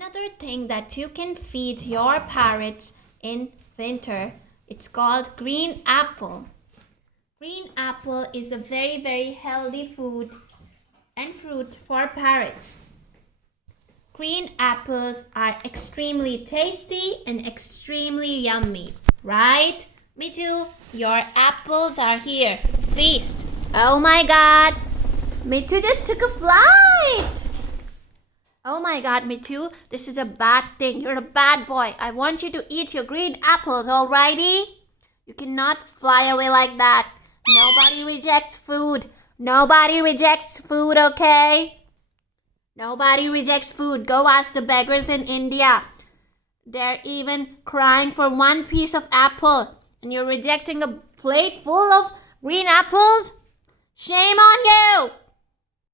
Another thing that you can feed your parrots in winter, it's called green apple. Green apple is a very healthy food and fruit for parrots. Green apples are extremely tasty and extremely yummy, right? Mithu, your apples are here. Feast. Oh my god. Mithu just took a flight. Oh my god, Mithu, this is a bad thing. You're a bad boy. I want you to eat your green apples, alrighty? You cannot fly away like that. Nobody rejects food. Nobody rejects food, okay? Nobody rejects food. Go ask the beggars in India. They're even crying for one piece of apple. And you're rejecting a plate full of green apples? Shame on you!